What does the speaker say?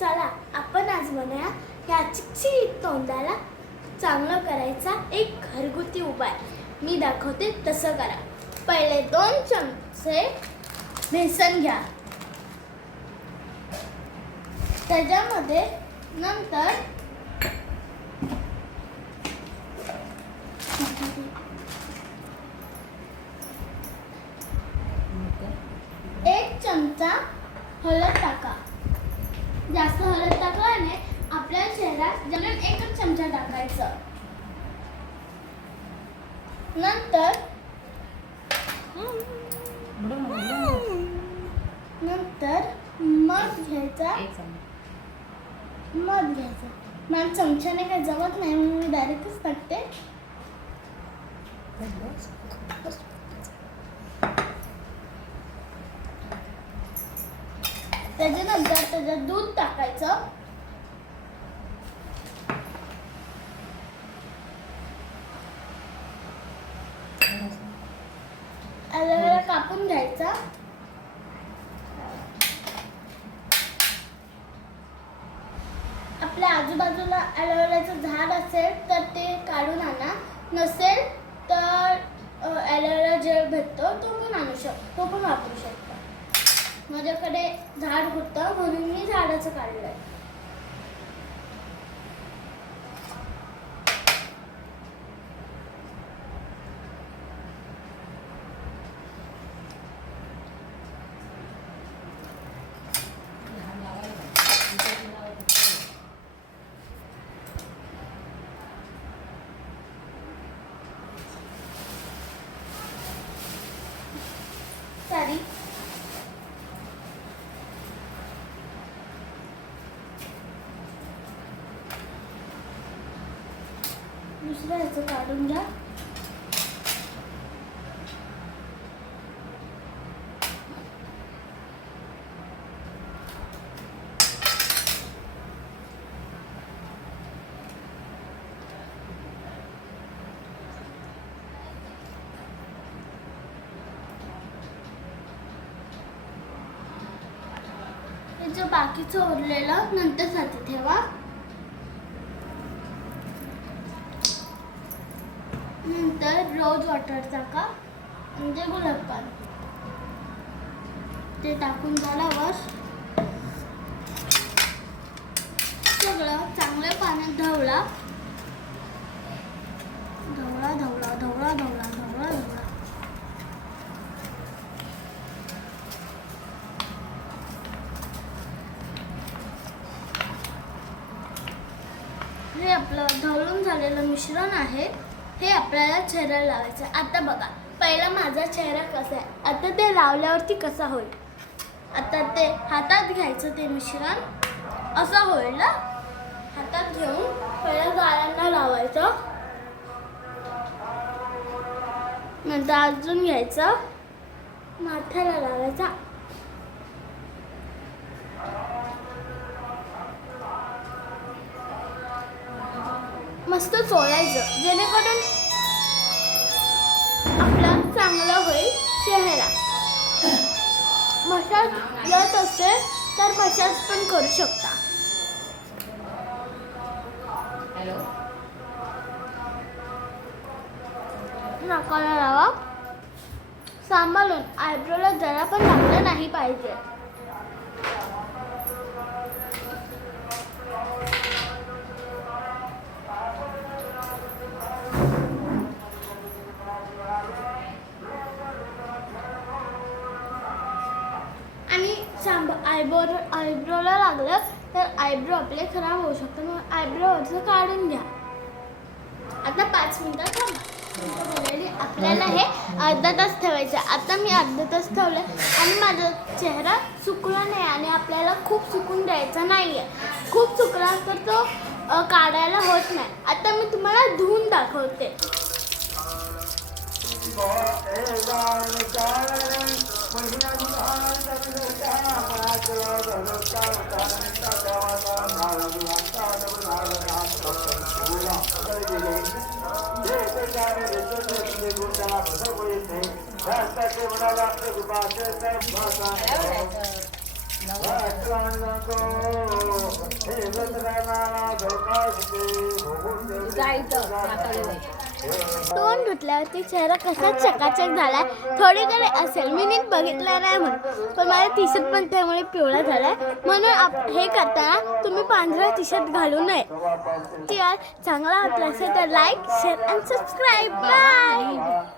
चला आपण आज बनवूया या चिकचिक तोंडाला चांगलं करायचा एक घरगुती उपाय. मी दाखवते तसं करा. पहिले 2 चमचे बेसन घ्या. त्याच्यामध्ये नंतर 1 चमचा हळद टाका. जास्त हळद टाकल्याने आपल्या चेहऱ्यात जमेल 1 चमचा टाकायचं. नंतर मध घ्यायचा. मला चमच्याने काही जमत नाही म्हणून मी डायरेक्टच टाकते. त्याच्यानंतर त्याच्यात दूध टाकायचं. ॲलोवेरा कापून घ्यायचा. आपल्या आजूबाजूला ॲलोवेराचं झाड असेल तर ते काढून आणा. नसेल तर ॲलोवेरा जेल भेटतो तो पण आणू शकतो, तो पण वापरू शकतो. माझ्याकडे झाड होतं म्हणून मी झाडाचं काढलंय. सारी दुसऱ्या ह्याचं काढून घ्या. जो बाकीचं उरलेलं नंतर साठी ठेवा. नंतर रोज वॉटर टाका म्हणजे गुलाब पाणी. ते टाकून झाल्यावर सगळं चांगल्या पाण्यात ढवळा. ढवळा ढवळा ढवळा ढवळा ढवळा ढवळा. हे आपलं ढवळून झालेलं मिश्रण आहे. हे आपल्याला चेहऱ्याला लावायचं. आता बघा पहिला माझा चेहरा कसा आहे, आता ते लावल्यावरती कसा होईल. आता ते हातात घ्यायचं, ते मिश्रण असं होईल ना. हातात घेऊन पहिल्या गालांना लावायचं. नंतर अजून घ्यायचं, माथ्याला लावायचा. मस्त चोळायचं जेणेकरून आपला चांगला होईल चेहरा. मसाज येत असेल तर मसाज पण करू शकता. नाकाला लावा. सांभाळून. आयब्रोला जरा पण लागलं नाही पाहिजे. आयब्रोला लागलं तर आयब्रो आपले खराब होऊ शकतात. मग आयब्रोवरचं काढून घ्या. आता 5 मिनिटं थांबा. आपल्याला हे अर्धा तास ठेवायचं. आता मी अर्धा तास ठेवलं आणि माझा चेहरा सुकला नाही आणि आपल्याला खूप सुकून द्यायचा नाही आहे. खूप सुकला तर तो काढायला होत नाही. आता मी तुम्हाला धुवून दाखवते. तोंड धुतल्यावरती चेहरा कसा चकाचक झालाय. थोडी कडे असेल, मी नीट बघितलं नाही म्हणून, पण माझा टी शर्ट पण त्यामुळे पिवळा झालाय. म्हणून हे करताना तुम्ही पांढरा टी शर्ट घालू नये. चांगला वाटला असेल तर लाईक, शेअर आणि सबस्क्राईब. बाय.